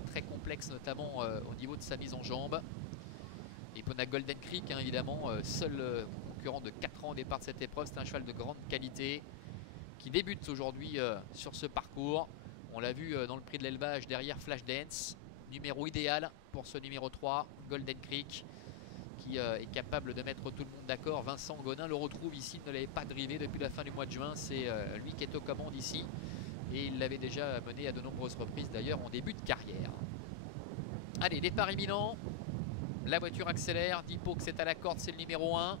très complexe, notamment au niveau de sa mise en jambe. Et puis on a Golden Creek, hein, évidemment, seul concurrent de 4 ans au départ de cette épreuve. C'est un cheval de grande qualité qui débute aujourd'hui sur ce parcours. On l'a vu dans le prix de l'élevage derrière Flashdance. Numéro idéal pour ce numéro 3, Golden Creek, qui est capable de mettre tout le monde d'accord. Vincent Gonin le retrouve ici, il ne l'avait pas drivé depuis la fin du mois de juin. C'est lui qui est aux commandes ici. Et il l'avait déjà mené à de nombreuses reprises d'ailleurs en début de carrière. Allez, départ imminent. La voiture accélère. Dipo que c'est à la corde, c'est le numéro 1.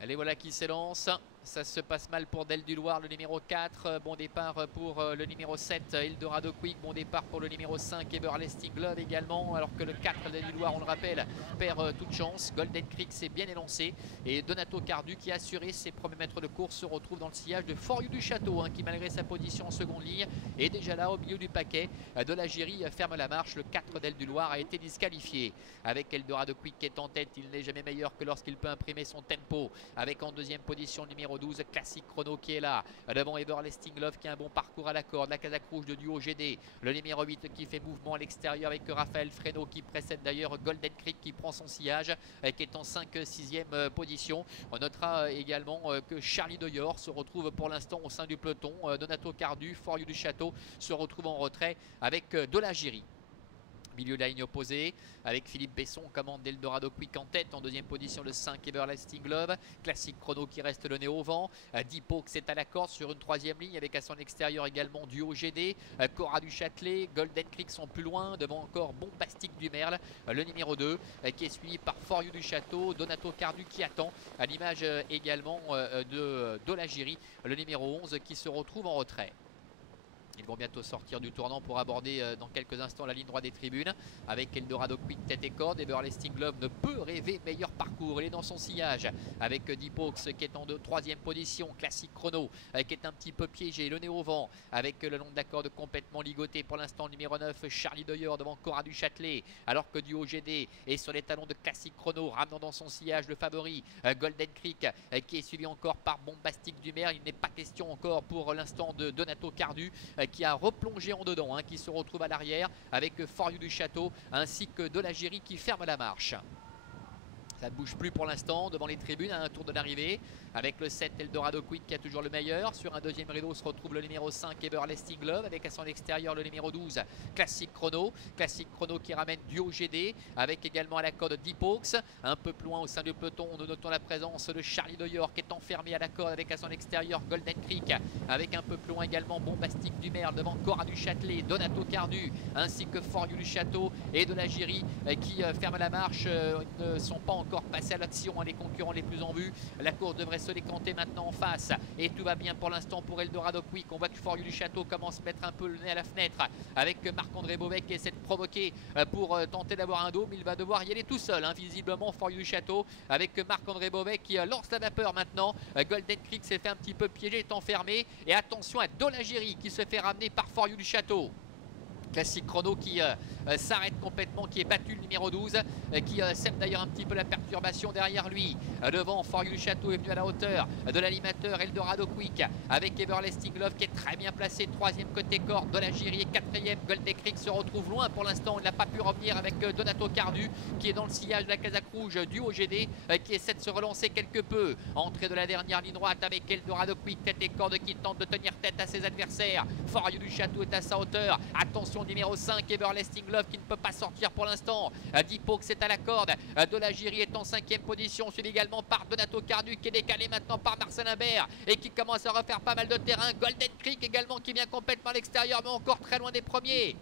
Allez, voilà qui s'élance. Ça se passe mal pour Del du Loir, le numéro 4. Bon départ pour le numéro 7, Eldorado Quick. Bon départ pour le numéro 5, Everlasting Glove également. Alors que le 4, Del du Loir, on le rappelle, perd toute chance. Golden Creek s'est bien élancé. Et Donato Cardu, qui a assuré ses premiers mètres de course, se retrouve dans le sillage de For You du Château, hein, qui malgré sa position en seconde ligne est déjà là au milieu du paquet. De la Géry ferme la marche. Le 4, Del du Loir, a été disqualifié. Avec Eldorado Quick qui est en tête, il n'est jamais meilleur que lorsqu'il peut imprimer son tempo. Avec en deuxième position le numéro 12, Classic Chrono qui est là. Devant Everlasting Love qui a un bon parcours à la corde. La Casaque Rouge de Duo GD. Le numéro 8 qui fait mouvement à l'extérieur avec Raphaël Freno qui précède d'ailleurs Golden Creek qui prend son sillage, qui est en 5-6e position. On notera également que Charlie Doyor se retrouve pour l'instant au sein du peloton. Donato Cardu, For You du Château se retrouve en retrait avec de la Géry. Milieu de la ligne opposée avec Philippe Besson, commande d'Eldorado Quick en tête. En deuxième position le 5, Everlasting Glove. Classic Chrono qui reste le nez au vent. Dipo c'est à la corde sur une troisième ligne avec à son extérieur également Duo GD. Cora du Châtelet, Golden Creek sont plus loin. Devant encore Bombastique du Merle, le numéro 2 qui est suivi par For You du Château. Donato Cardu qui attend, à l'image également de la Géry, le numéro 11 qui se retrouve en retrait. Ils vont bientôt sortir du tournant pour aborder dans quelques instants la ligne droite des tribunes avec Eldorado Quick tête et corde. Everlasting Glove ne peut rêver meilleur parcours. Il est dans son sillage avec Dipox qui est en troisième position. Classic Chrono qui est un petit peu piégé, le nez au vent avec le long de la corde complètement ligoté pour l'instant. Numéro 9, Charlie Doyor devant Cora du Châtelet, alors que Duo GD est sur les talons de Classic Chrono, ramenant dans son sillage le favori Golden Creek qui est suivi encore par Bombastique du Merle. Il n'est pas question encore pour l'instant de Donato Cardu qui a replongé en dedans, hein, qui se retrouve à l'arrière avec For You du Château ainsi que de la Géry qui ferme la marche. Ça ne bouge plus pour l'instant devant les tribunes à un tour de l'arrivée avec le 7 Eldorado Quick qui a toujours le meilleur. Sur un deuxième rideau se retrouve le numéro 5 Everlasting Glove avec à son extérieur le numéro 12 Classic Chrono. Classic Chrono qui ramène Duo GD avec également à la corde Dipox. Un peu plus loin au sein du peloton, nous notons la présence de Charlie Doyor qui est enfermé à la corde avec à son extérieur Golden Creek. Avec un peu plus loin également Bombastique du Merle devant Cora du Châtelet, Donato Cardu ainsi que For You du Château et de la Géry qui ferme la marche. Ils ne sont pas encore passés à l'action, hein, les concurrents les plus en vue. La course devrait se décanter maintenant en face et tout va bien pour l'instant pour Eldorado Quick. On voit que For You du Château commence à mettre un peu le nez à la fenêtre avec Marc-André Beauvais qui essaie de provoquer pour tenter d'avoir un dos, mais il va devoir y aller tout seul, hein, visiblement For You du Château avec Marc-André Beauvais qui lance la vapeur maintenant. Golden Creek s'est fait un petit peu piéger, est enfermé, et attention à de la Géry qui se fait ramener par For You du Château. Classic Chrono qui s'arrête complètement, qui est battu le numéro 12, qui sème d'ailleurs un petit peu la perturbation derrière lui. Devant, For You du Château est venu à la hauteur de l'animateur Eldorado Quick avec Everlasting Love qui est très bien placé, troisième côté corde. De la Géry est quatrième. Golden Creek se retrouve loin pour l'instant, il n'a pas pu revenir avec Donato Cardu qui est dans le sillage de la Casaque Rouge du OGD qui essaie de se relancer quelque peu. Entrée de la dernière ligne droite avec Eldorado Quick tête et corde qui tente de tenir tête à ses adversaires. For You du Château est à sa hauteur. Attention, numéro 5 Everlasting Love qui ne peut pas sortir pour l'instant. Dipox est à la corde. De la Géry est en cinquième position, suivi également par Donato Cardu qui est décalé maintenant par Marcel Imbert et qui commence à refaire pas mal de terrain. Golden Creek également qui vient complètement à l'extérieur mais encore très loin des premiers.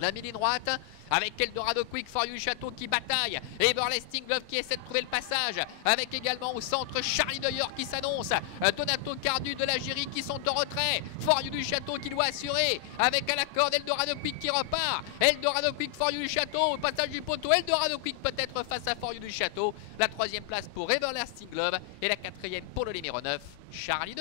La mi-ligne droite avec Eldorado Quick, For You du Château qui bataille. Everlasting Love qui essaie de trouver le passage. Avec également au centre Charlie Doyor qui s'annonce. Donato Cardu, de la Géry qui sont en retrait. For You du Château qui doit assurer. Avec à la corde Eldorado Quick qui repart. Eldorado Quick, For You du Château. Au passage du poteau, Eldorado Quick peut-être face à For You du Château. La troisième place pour Everlasting Love et la quatrième pour le numéro 9, Charlie Doyor.